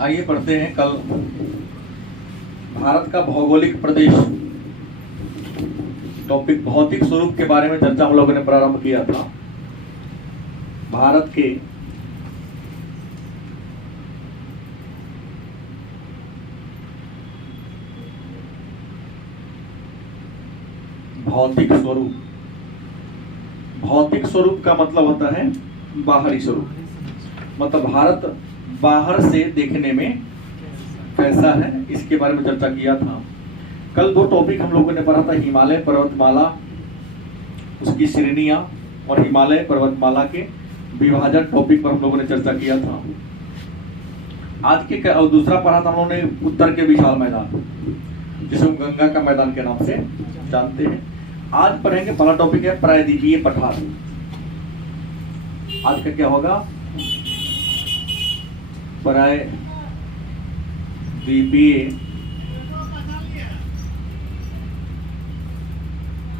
आइए पढ़ते हैं। कल भारत का भौगोलिक प्रदेश टॉपिक भौतिक स्वरूप के बारे में चर्चा हम लोगों ने प्रारंभ किया था। भारत के भौतिक स्वरूप, भौतिक स्वरूप का मतलब होता है बाहरी स्वरूप, मतलब भारत बाहर से देखने में कैसा है, इसके बारे में चर्चा किया था। कल दो टॉपिक हम लोगों ने पढ़ा था, हिमालय पर्वतमाला, उसकी श्रेणियां और हिमालय पर्वतमाला के विभाजन टॉपिक पर हम लोगों ने चर्चा किया था। आज के और दूसरा पढ़ा था हम लोगों ने उत्तर के विशाल मैदान, जिसे हम गंगा का मैदान के नाम से जानते हैं। आज पढ़ेंगे, पहला टॉपिक है प्रायद्वीपीय पठार। आज का क्या होगा?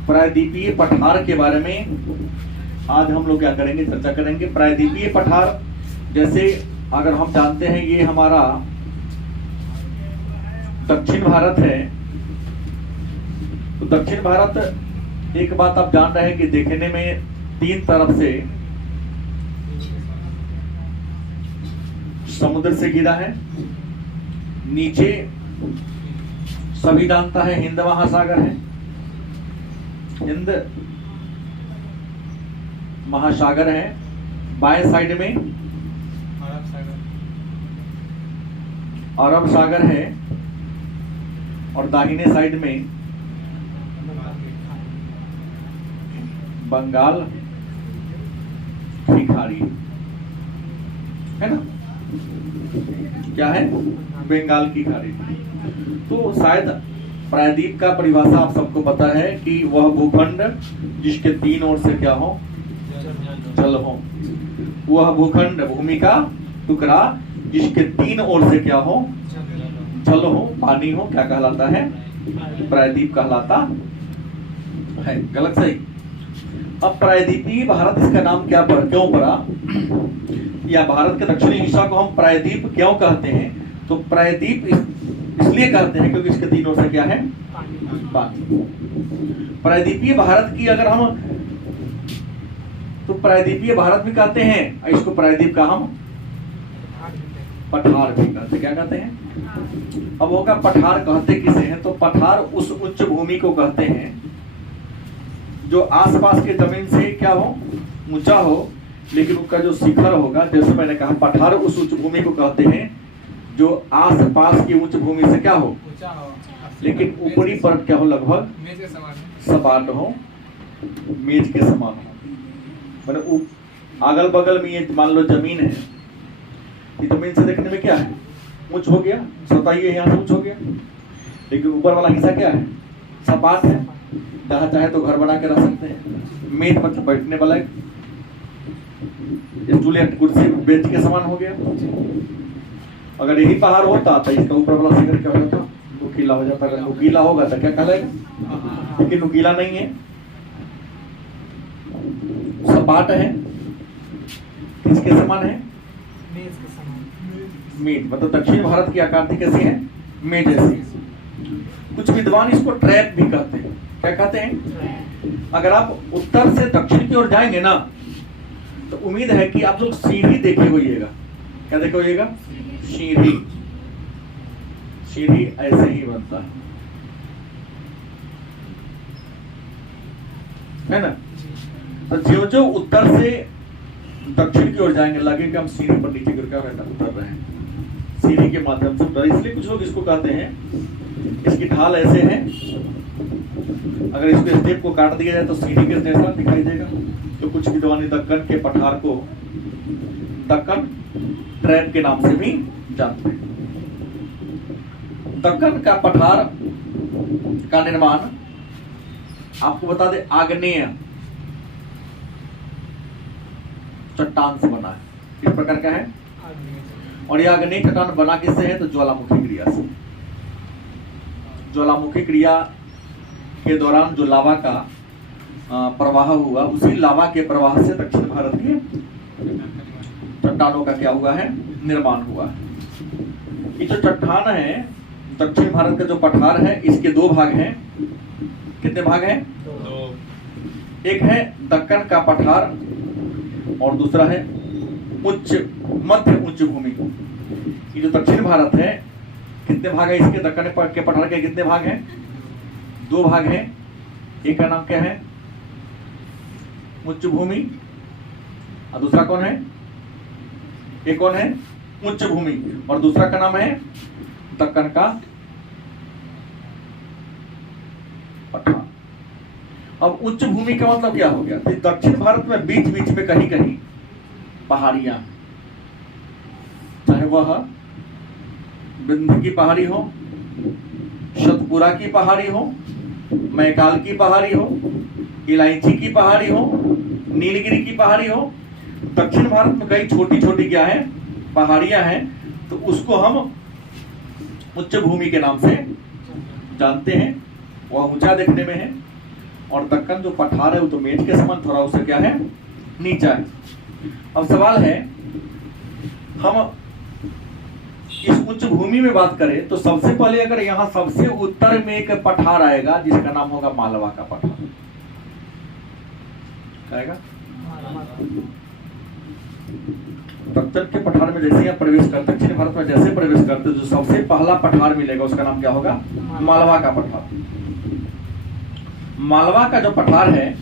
प्रायद्वीपीय पठार के बारे में आज हम लोग क्या करेंगे, चर्चा करेंगे। प्रायद्वीपीय पठार, जैसे अगर हम जानते हैं ये हमारा दक्षिण भारत है, तो दक्षिण भारत एक बात आप जान रहे हैं कि देखने में तीन तरफ से समुद्र से घिरा है। नीचे सभी जानता है हिंद महासागर है, हिंद महासागर है। बाएं साइड में अरब सागर है और दाहिने साइड में बंगाल की खाड़ी है ना, क्या है? बंगाल की खाड़ी। तो शायद प्रायद्वीप का परिभाषा आप सबको पता है कि वह भूखंड जिसके तीन ओर से क्या हो, जल हो। वह भूखंड, भूमि का टुकड़ा जिसके तीन ओर से क्या हो, जल हो, पानी हो, क्या कहलाता है? प्रायद्वीप कहलाता है। गलत सही? अब प्रायद्वीपीय भारत, इसका नाम क्या क्यों पड़ा, या भारत के दक्षिणी हिस्सा को हम प्रायद्वीप क्यों कहते हैं? तो प्रायद्वीप इसलिए कहते हैं क्योंकि इसके तीन ओर से क्या है, पानी। प्रायद्वीपीय भारत की अगर हम, तो प्रायद्वीपीय भारत भी कहते हैं, इसको प्रायद्वीप का हम पठार भी कहते हैं। क्या कहते हैं? अब होगा पठार कहते किसे हैं? तो पठार उस उच्च भूमि को कहते हैं जो आसपास के जमीन से क्या हो, ऊंचा हो, लेकिन उसका जो शिखर होगा, जैसे मैंने कहा पठार उस उच्च भूमि को कहते हैं जो आसपास की उच्च भूमि से क्या हो, लेकिन ऊपरी परत क्या हो, लगभग सपाट हो, मेज के समान हो। मतलब अगल बगल में ये मान लो जमीन है, ये जमीन से देखने में क्या है, ऊंच हो गया, सतह ये यहाँ से ऊंच हो गया, लेकिन ऊपर वाला हिस्सा क्या है, सपाट है। जहाँ चाहे तो घर बना के रह सकते हैं। मेज मतलब बैठने वाला स्टूल, कुर्सी, बेंच के समान हो गया। अगर यही पहाड़ होता तो इसका ऊपर वाला शिखर क्या हो जाता, नुकीला हो जाता। अगर नुकीला होगा तो क्या कहलाएगा, लेकिन नुकीला नहीं है, सपाट है। किसके समान है? मेज। मतलब दक्षिण भारत की आकृति कैसी है, मेज जैसी। कुछ विद्वान इसको ट्रैप भी कहते हैं। क्या कहते हैं? अगर आप उत्तर से दक्षिण की ओर जाएंगे ना, तो उम्मीद है कि आप लोग सीढ़ी देखे होइएगा। क्या देखे होइएगा? सीढ़ी। सीढ़ी ऐसे ही बनता है ना। तो जो जो उत्तर से दक्षिण की ओर जाएंगे, लगेगा हम सीढ़ी पर नीचे गिर कर उतर रहे हैं, सीढ़ी के माध्यम से उतर। इसलिए कुछ लोग इसको कहते हैं, इसकी ढाल ऐसे है, अगर इसको स्टेप को काट दिया जाए तो सीढ़ी के जैसा दिखाई देगा। तो कुछ विद्वान दक्कन के पठार को दक्कन ट्रैप के नाम से भी जानते हैं। दक्कन का पठार का निर्माण आपको बता दे, आग्नेय चट्टान से बना है। किस प्रकार का है? और यह आग्नेय चट्टान बना किससे है? तो ज्वालामुखी क्रिया से। ज्वालामुखी क्रिया के दौरान जो लावा का प्रवाह हुआ, उसी लावा के प्रवाह से दक्षिण भारत के चट्टानों का क्या हुआ है, निर्माण हुआ है। ये जो चट्टान है, दक्षिण भारत का जो पठार है, इसके दो भाग हैं। कितने भाग हैं? दो। एक है दक्कन का पठार और दूसरा है मध्य उच्च भूमि। ये जो दक्षिण भारत है, कितने भाग है इसके? दक्कन के पठार के कितने भाग हैं? दो भाग हैं। एक का नाम क्या है? उच्च भूमि, और दूसरा कौन है? एक कौन है? उच्च भूमि, और दूसरा का नाम है दक्कन का पठार। अब उच्च भूमि का मतलब क्या हो गया? दक्षिण भारत में बीच बीच में कहीं कहीं पहाड़ियां, चाहे वह विंध्य की पहाड़ी हो, सतपुरा की पहाड़ी हो, मैकाल की पहाड़ी हो, इलायची की पहाड़ी हो, नीलगिरी की पहाड़ी हो। दक्षिण भारत में कई छोटी छोटी क्या है? पहाड़ियां हैं। तो उसको हम उच्च भूमि के नाम से जानते हैं। वह ऊंचा देखने में है, और दक्कन जो पठार है वो तो मेज के समान, थोड़ा उससे क्या है? नीचा है। अब सवाल है, हम इस उच्च भूमि में बात करें तो सबसे पहले अगर यहाँ सबसे उत्तर में एक पठार आएगा जिसका नाम होगा मालवा का पठार। आएगा दक्षिण के पठार में जैसे आप प्रवेश करते, दक्षिण भारत में जैसे प्रवेश करते, जो सबसे पहला पठार मिलेगा उसका नाम क्या होगा? मालवा का पठार। मालवा का जो पठार है,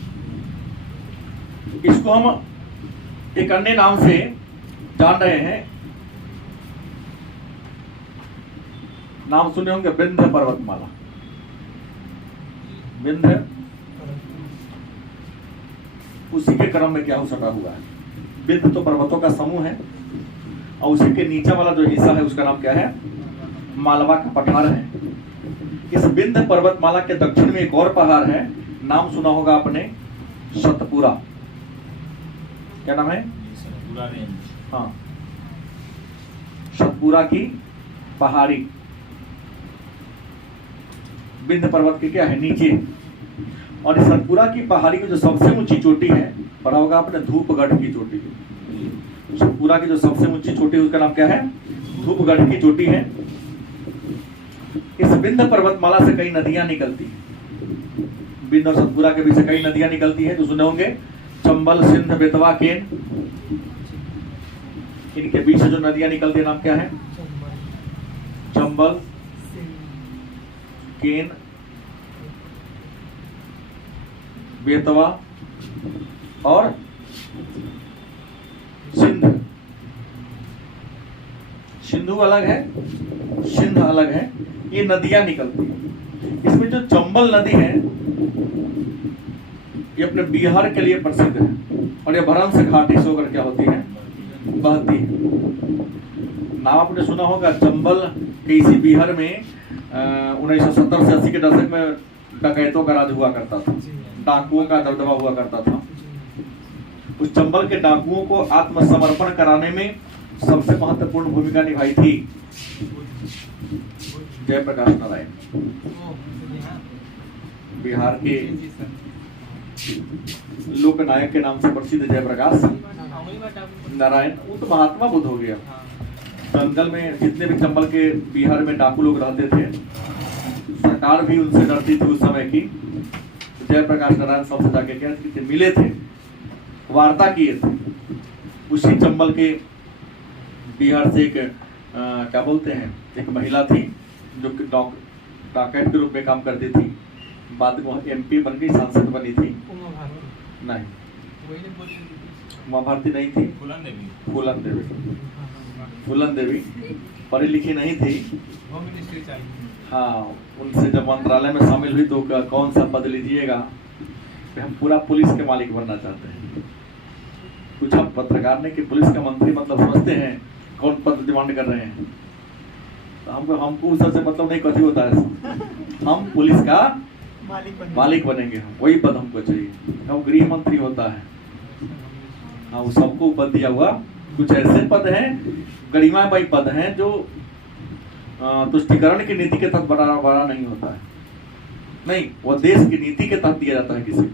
इसको हम एक अन्य नाम से जान रहे हैं। नाम सुने होंगे, विंध्य पर्वतमाला। विंध्य उसी के क्रम में क्या हो सटा हुआ है। विंध्य तो पर्वतों का समूह है, और उसी के नीचे वाला जो हिस्सा है उसका नाम क्या है? मालवा का पठार है। इस विंध्य पर्वतमाला के दक्षिण में एक और पहाड़ है, नाम सुना होगा आपने, सतपुरा। क्या नाम है? सतपुरा रेंज। हाँ, सतपुरा की पहाड़ी विंध्य पर्वत के क्या है? नीचे। और इस सतपुरा की पहाड़ी की जो सबसे ऊंची चोटी है, पढ़ा होगा आपने, धूपगढ़ की चोटी। सतपुरा की जो सबसे ऊंची चोटी है उसका नाम क्या है? धूपगढ़ की चोटी है। इस विंध्य पर्वतमाला से कई नदियां निकलती हैं। विंध्य और सतपुरा के बीच से कई नदियां निकलती हैं, तो सुने होंगे, चंबल, सिंध, बेतवा, केन। इनके बीच से जो नदियां निकलती है नाम क्या है? चंबल, केन, बेतवा और सिंध। सिंधु अलग है, सिंध अलग है, ये नदियां निकलती हैं। इसमें जो चंबल नदी है ये अपने बिहार के लिए प्रसिद्ध है, और ये भरम से घाटी से होकर क्या होती है? बहती है। नाम आपने सुना होगा, चंबल के इसी बिहार में 1970 से 80 के दशक में डकैतों का राज हुआ करता था, डाकुओं का दबदबा हुआ करता था। उस चंबल के डाकुओं को आत्मसमर्पण कराने में सबसे महत्वपूर्ण भूमिका निभाई थी जयप्रकाश नारायण। बिहार के लोक नायक के नाम से प्रसिद्ध जयप्रकाश नारायण, वो तो महात्मा बुद्ध हो गया। जंगल में जितने भी चंबल के बिहार में डाकू लोग रहते थे, सरकार भी उनसे डरती थी उस समय की। जयप्रकाश नारायण सबसे जाके क्या मिले थे, वार्ता किए थे। उसी चंबल के बिहार से एक क्या बोलते हैं, एक महिला थी जो डॉक्टर के रूप में काम करती थी, बाद में MP बन गई, सांसद बनी थी। नहीं, उमा भारती नहीं थी, फूलन देवी पढ़ी लिखी नहीं थी। हाँ, उनसे जब मंत्रालय में शामिल हुई तो कौन सा पद लीजिएगा? हम पूरा पुलिस के मालिक बनना चाहते हैं। कुछ हम पत्रकार ने कि पुलिस का मंत्री मतलब समझते हैं कौन पद डिमांड कर रहे हैं, तो हमको उस सबसे मतलब नहीं, कथी होता है, हम पुलिस का मालिक बनेंगे, हम वही पद हमको चाहिए। हम गृह मंत्री होता है, हाँ, वो सबको पद दिया हुआ। कुछ ऐसे पद हैं, गरिमामयी पद हैं, जो तुष्टिकरण की नीति के तहत बड़ा नहीं होता है। नहीं, वो देश की नीति के तहत दिया जाता है किसी को।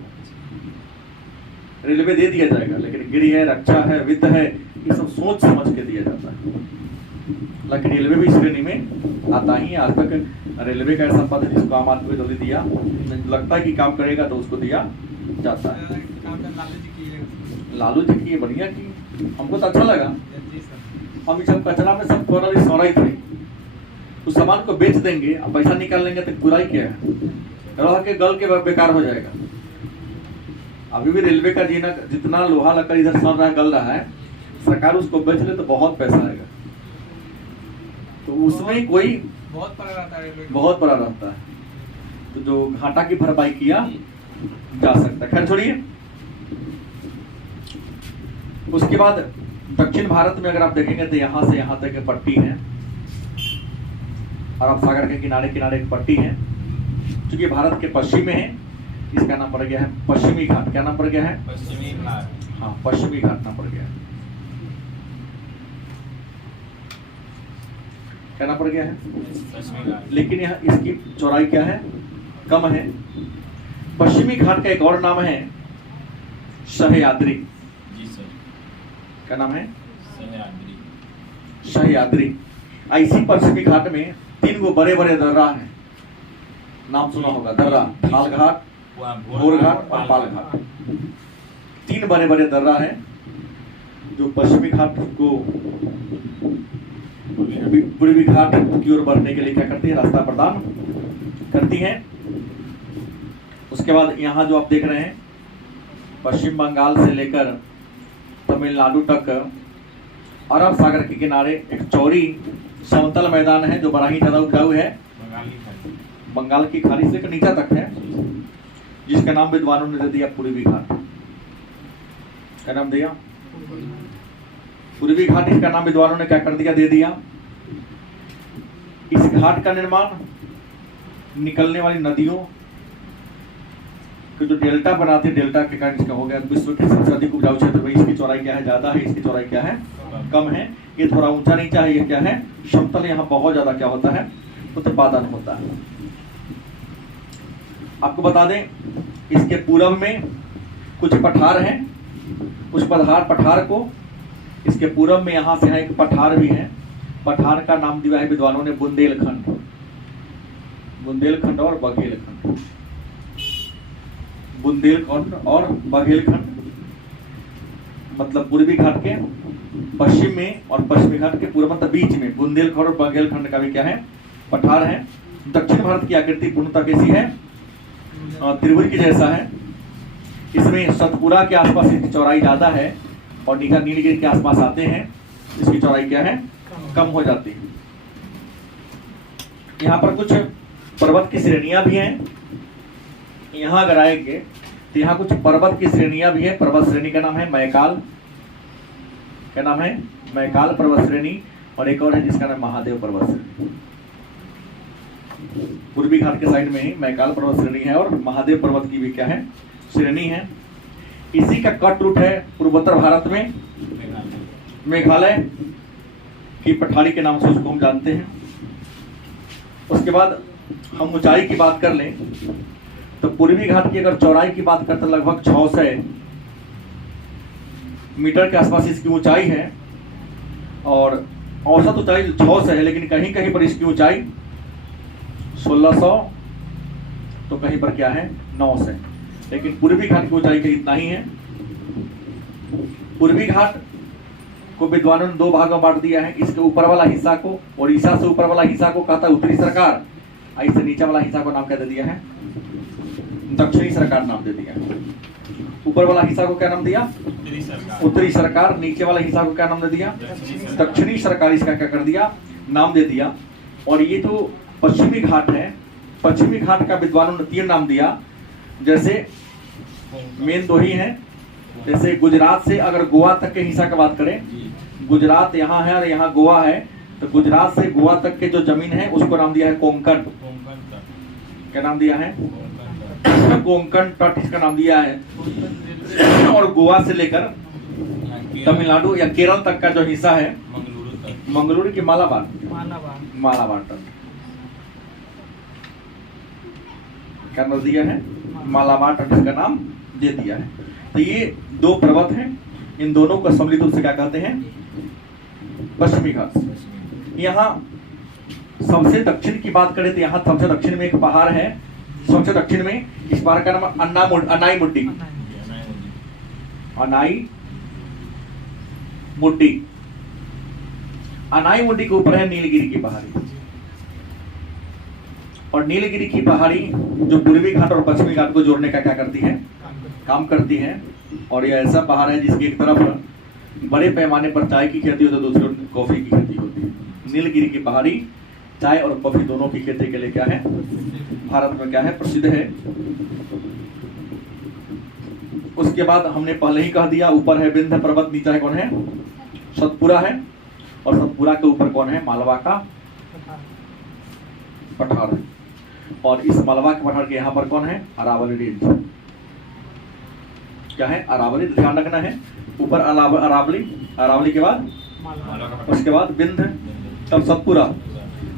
रेलवे दे दिया जाएगा, लेकिन गृह है, रक्षा है, वित्त है, ये सब सोच समझ के दिया जाता है। हालांकि रेलवे भी श्रेणी में आता ही है। आज तक रेलवे का ऐसा पद है जिसको आम आदमी को जल्दी दिया, लगता है कि काम करेगा तो उसको दिया जाता है। लालू जी की बढ़िया की, हमको तो अच्छा लगा। हम जब कचरा में सब थोड़ा सौरा ही थे, उस सामान को बेच देंगे, अब पैसा निकाल लेंगे तो बुराई क्या है, रह के गल के बेकार हो जाएगा। अभी भी रेलवे का जितना लोहा लकड़ इधर सड़ रहा है, गल रहा है, सरकार उसको बेच ले तो बहुत पैसा आएगा। तो उसमें कोई बहुत बड़ा रहता है, तो जो घाटा की भरपाई किया जा सकता है। खैर छोड़िए। उसके बाद दक्षिण भारत में अगर आप देखेंगे तो यहाँ से यहाँ तक पट्टी है, अरब सागर के किनारे किनारे एक पट्टी है, क्योंकि भारत के पश्चिम में है, इसका नाम पड़ गया है पश्चिमी घाट। क्या नाम पड़ गया है? पश्चिमी घाट। हाँ, पश्चिमी घाट नाम पड़ गया है। क्या नाम पड़ गया है? लेकिन यह इसकी चौड़ाई क्या है? कम है। पश्चिमी घाट का एक और नाम है सह्याद्री। जी सर। क्या नाम है? सह्याद्री। सह्याद्री। ऐसी पश्चिमी घाट में 3 गो बड़े बड़े दर्रा हैं, नाम सुना होगा। दर्रा ढाल घाट, भोर घाट और पाल घाट। 3 बड़े बड़े दर्रा हैं जो पश्चिमी घाट को पूर्वी घाट की ओर बढ़ने के लिए क्या करती है? रास्ता प्रदान करती है। उसके बाद यहाँ जो आप देख रहे हैं, पश्चिम बंगाल से लेकर तमिलनाडु तक अरब सागर के किनारे एक चौड़ी समतल मैदान है जो बड़ा ही ज्यादा उपजाऊ है। बंगाल की खाड़ी से लेकर नीचे तक है, जिसका नाम विद्वानों ने दे दिया पूर्वी घाट। क्या नाम दिया? पूर्वी घाट। इसका नाम विद्वानों ने क्या कर दिया? दे दिया। इस घाट का निर्माण निकलने वाली नदियों कि जो डेल्टा बनाते हैं, डेल्टा के कारण इसका हो गया। विश्व के सबसे अधिक उपजाऊ क्षेत्र में इसकी चौड़ाई क्या है? ज्यादा है। इसकी चौड़ाई क्या है? कम है। ये थोड़ा ऊंचा नीचा है, ये क्या है? समतल। यहाँ बहुत ज्यादा क्या होता है? उत्पादन होता है। आपको बता दें, इसके पूर्व में कुछ पठार हैं। उस पठार को इसके पूर्व में यहाँ से एक पठार भी है। पठार का नाम दिया है विद्वानों ने बुंदेलखंड। बुंदेलखंड और बघेलखंड। बुंदेलखंड और बघेलखंड मतलब पूर्वी घाट के पश्चिम में और पश्चिमी घाट के पूर्व मतलब बीच में बुंदेलखंड और बघेलखंड का भी क्या है? पठार है। दक्षिण भारत की आकृति पूर्णतः कैसी है? त्रिभुज की जैसा है। इसमें सतपुरा के आसपास इसकी चौड़ाई ज्यादा है और नीलगिरी के आसपास आते हैं, इसकी चौड़ाई क्या है? कम हो जाती है। यहाँ पर कुछ पर्वत की श्रेणियां भी हैं। यहाँ अगर आएंगे तो यहाँ कुछ पर्वत की श्रेणियां भी है। पर्वत श्रेणी का नाम है मैकाल। क्या नाम है? मैकाल पर्वत श्रेणी। और एक और है जिसका नाम महादेव पर्वत श्रेणी। पूर्वी घाट के साइड में ही मैकाल पर्वत श्रेणी है और महादेव पर्वत की भी क्या है? श्रेणी है। इसी का कट रूट है पूर्वोत्तर भारत में मेघालय की पठारी के नाम से उसको हम जानते हैं। उसके बाद हम ऊंचाई की बात कर लें तो पूर्वी घाट की अगर चौड़ाई की बात करते लगभग 600 मीटर के आसपास इसकी ऊंचाई है और औसत ऊंचाई 600 है, लेकिन कहीं कहीं पर इसकी ऊंचाई 1600 तो कहीं पर क्या है? 900। लेकिन पूर्वी घाट की ऊंचाई इतना ही है। पूर्वी घाट को विद्वानों ने 2 भागों में बांट दिया है। इसके ऊपर वाला हिस्सा को, ओडिशा से ऊपर वाला हिस्सा को कहता है उत्तरी सरकार, इससे नीचे वाला हिस्सा को नाम क्या दे दिया है? दक्षिणी सरकार नाम दे दिया। ऊपर वाला हिस्सा को क्या नाम दिया? उत्तरी सरकार। नीचे वाला हिस्सा को क्या नाम दे दिया? दक्षिणी सरकार। इसका क्या कर दिया? नाम दे दिया। और ये जो पश्चिमी घाट है, पश्चिमी घाट का विद्वानों ने 3 नाम दिया। जैसे मेन 2 ही है। जैसे गुजरात से अगर गोवा तक के हिस्सा की बात करें, गुजरात यहाँ है और यहाँ गोवा है, तो गुजरात से गोवा तक के जो जमीन है उसको नाम दिया है कोंकण। क्या नाम दिया है? कोंकण तट इसका नाम दिया है। और गोवा से लेकर तमिलनाडु या केरल तक का जो हिस्सा है, मंगलुरु की मालाबार तट, क्या नाम दिया है? मालाबार तट इसका नाम दे दिया है। तो ये 2 पर्वत हैं। इन दोनों को सम्मिलित रूप से क्या कहते हैं? पश्चिमी घाट। यहाँ सबसे दक्षिण की बात करें तो यहाँ सबसे दक्षिण में एक पहाड़ है, सबसे दक्षिण में। इस पहाड़ का नाम अनाई मुड्डी, अनाई मुड्डी। अनाई मुड्डी के ऊपर है नीलगिरी की पहाड़ी। और नीलगिरी की पहाड़ी जो पूर्वी घाट और पश्चिमी घाट को जोड़ने का क्या करती है, काम करती है। और यह ऐसा पहाड़ है जिसकी एक तरफ बड़े पैमाने पर चाय की खेती होती है, दूसरी कॉफी की खेती होती है। नीलगिरी की पहाड़ी चाय और कॉफी दोनों की खेती के लिए क्या है, भारत में क्या है, प्रसिद्ध है। उसके बाद हमने पहले ही कह दिया, ऊपर है विंध्य पर्वत, नीचे है कौन है, सतपुरा है। और सतपुरा के ऊपर कौन है, मालवा का पठार है। और इस मालवा के पठार के यहाँ पर कौन है, अरावली रेंज। क्या है, अरावली, ध्यान रखना है। ऊपर अरावली, अरावली के बाद उसके बाद विंध्य, तब सतपुरा,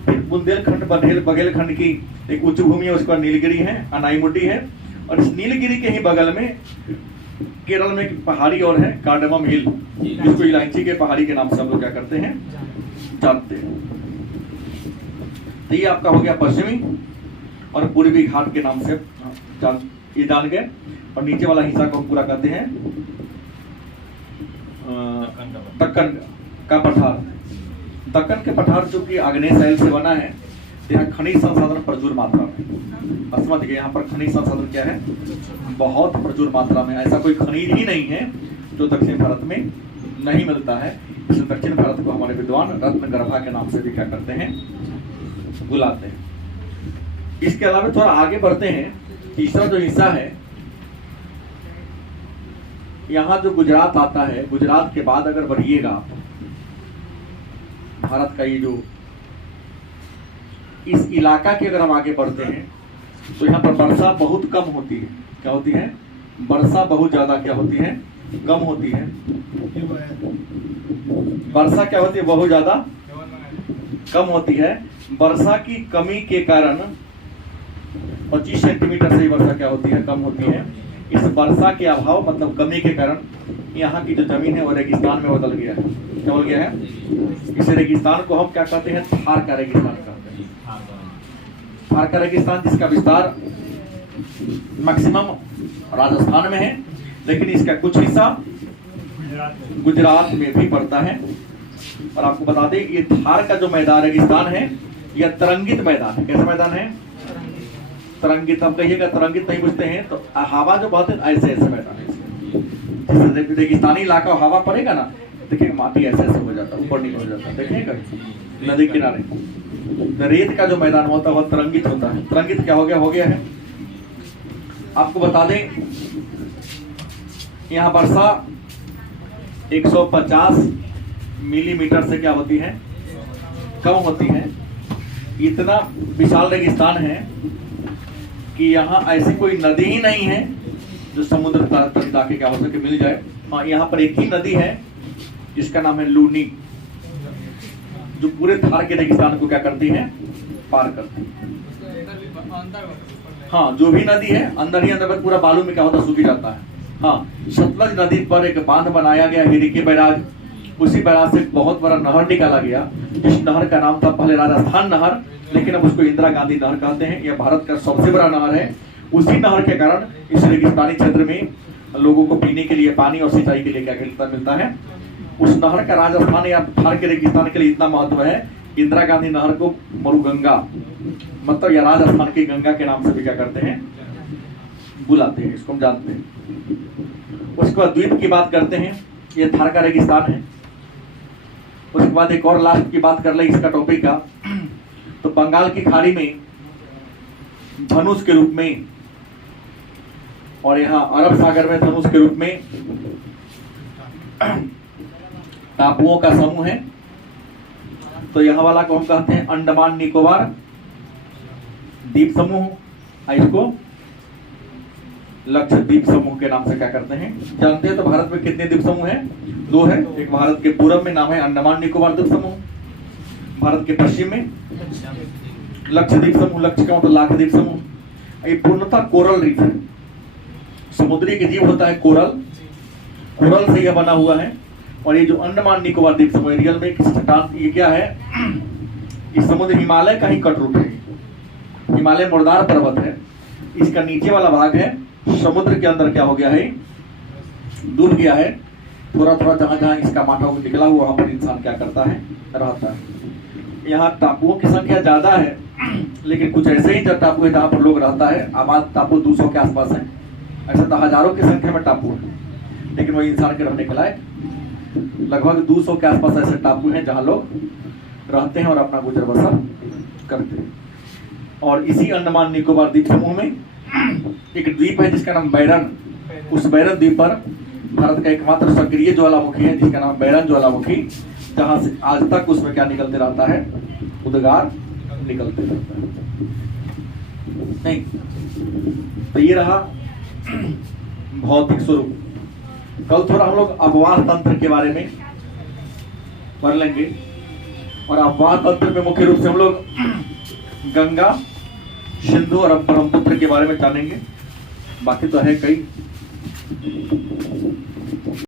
फिर बुंदेलखंड बघेलखंड की एक उच्च भूमि है, उसके बाद नीलगिरी है, अनाईमुड्डी है। और इस नीलगिरी के ही बगल में केरल में एक पहाड़ी और है, कार्डमम हिल, जिसको इलायची के पहाड़ी के नाम से हम लोग क्या करते हैं, जानते हैं। तो ये आपका हो गया पश्चिमी और पूर्वी घाट के नाम से ये जान गए। और नीचे वाला हिस्सा को पूरा कहते हैं दक्कन का पठार। दक्कन के पठार जो कि आग्नेय शैल से बना है, यहाँ खनिज संसाधन प्रचुर मात्रा में। समझ गए, यहाँ पर खनिज संसाधन क्या है, बहुत प्रचुर मात्रा में। ऐसा कोई खनिज ही नहीं है जो दक्षिण भारत में नहीं मिलता है। इसलिए दक्षिण भारत को हमारे विद्वान रत्न गर्भा के नाम से भी क्या करते हैं, बुलाते हैं। इसके अलावा थोड़ा आगे बढ़ते हैं, तीसरा जो हिस्सा है, यहाँ जो गुजरात आता है, गुजरात के बाद अगर बढ़िएगा भारत का ये जो इस इलाका के अगर हम आगे बढ़ते हैं तो यहाँ पर वर्षा बहुत कम होती है। क्या होती है, वर्षा बहुत ज्यादा क्या होती है, कम होती है। वर्षा क्या होती है, बहुत ज्यादा कम होती है। वर्षा की कमी के कारण 25 सेंटीमीटर से वर्षा क्या होती है, कम होती है। इस वर्षा के अभाव मतलब कमी के कारण यहाँ की जो जमीन है वो रेगिस्तान में बदल गया है। क्या हो गया है, इस रेगिस्तान को हम क्या कहते हैं, थार का रेगिस्तान कहते हैं। थार का रेगिस्तान जिसका विस्तार मैक्सिमम राजस्थान में है, लेकिन इसका कुछ हिस्सा गुजरात में भी पड़ता है। और आपको बता दें, ये थार का जो मैदान रेगिस्तान है, यह तरंगित मैदान है। कैसा मैदान है, तरंगित। अब कहिएगा तरंगित नहीं बुझते हैं तो हवा जो बहते ऐसे ऐसे मैदान है। जैसे रेगिस्तानी इलाका हवा पड़ेगा ना, देखिए माटी ऐसे ऐसे हो जाता है, ऊपर नीचे हो जाता है। देखिएगा नदी किनारे रेत का जो मैदान होता है वह तरंगित होता है। तरंगित क्या हो गया है। आपको बता दें, यहाँ वर्षा 150 मिलीमीटर से क्या होती है, कम होती है। इतना विशाल रेगिस्तान है कि यहाँ ऐसी कोई नदी ही नहीं है जो समुद्र तट जाके क्या हो सके, मिल जाए। हाँ, यहाँ पर एक ही नदी है जिसका नाम है लूनी, जो पूरे थार के रेगिस्तान को क्या करती है, पार करती है। हाँ, जो भी नदी है अंदर ही अंदर पूरा बालू में क्या होता है, सूखी जाता है। हाँ, सतलज नदी पर एक बांध बनाया गया, हिरिकी बैराज। उसी बैराज से बहुत बड़ा नहर निकाला गया, जिस नहर का नाम था पहले राजस्थान नहर, लेकिन अब उसको इंदिरा गांधी नहर कहते हैं। यह भारत का सबसे बड़ा नहर है। उसी नहर के कारण इस रेगिस्तानी क्षेत्र में लोगों को पीने के लिए पानी और सिंचाई के लिए क्या मिलता है। उस नहर का राजस्थान या थार के रेगिस्तान के लिए इतना महत्व है, इंदिरा गांधी नहर को मरुगंगा मतलब या राजस्थान की गंगा के नाम से भी क्या करते हैं, बुलाते हैं। इसको हम जानते हैं। उसके बाद द्वीप की बात करते हैं, ये थार का रेगिस्तान है। उसके बाद एक और लास्ट की बात कर ले इसका टॉपिक का, तो बंगाल की खाड़ी में धनुष के रूप में और यहाँ अरब सागर में धनुष के रूप में टापुओं का समूह है। तो यहाँ वाला को हम कहते हैं अंडमान निकोबार द्वीप समूह। इसको लक्षद्वीप समूह के नाम से क्या करते हैं, जानते हैं। तो भारत में कितने द्वीप समूह हैं, 2 है। एक भारत के पूर्व में नाम है अंडमान निकोबार द्वीप समूह, भारत के पश्चिम में लक्षद्वीप समूह। लक्ष्य का मतलब लाक्षद्वीप समूह। ये पूर्णतः कोरल रीफ है, समुद्री के जीव होता है कोरल, कोरल से यह बना हुआ है। और ये जो अंडमान निकोबार द्वीप समूह रियल में चट्टान, ये क्या है, इस समुद्र हिमालय का ही कट रूट है। हिमालय मुर्दार पर्वत है, इसका नीचे वाला भाग है समुद्र के अंदर क्या हो गया है, डूब गया है। थोड़ा थोड़ा जहां जहां इसका माथा निकला हुआ वहां पर इंसान क्या करता है, रहता है। यहाँ टापुओं की संख्या ज्यादा है, लेकिन कुछ ऐसे ही टापू है जहाँ पर लोग रहता है। आबाद टापू 200 के आसपास है, ऐसा तो हजारों की संख्या में टापू है, लेकिन वो इंसान के रहने के लायक लगभग 200 के आसपास ऐसे टापू हैं जहाँ लोग रहते हैं और अपना गुजर बसर करते हैं। और इसी अंडमान निकोबार द्वीप समूह में एक द्वीप है जिसका नाम बैरन। उस बैरन द्वीप पर भारत का एकमात्र सक्रिय ज्वालामुखी है जिसका नाम बैरन ज्वालामुखी, जहां से आज तक उसमें क्या निकलते रहता है, उद्गार निकलते रहता है। नहीं तो ये रहा भौतिक स्वरूप। कल थोड़ा हम लोग अपवाह तंत्र के बारे में पढ़ लेंगे, और अपवाह तंत्र में मुख्य रूप से हम लोग गंगा, सिंधु और ब्रह्मपुत्र के बारे में जानेंगे। बाकी तो है कई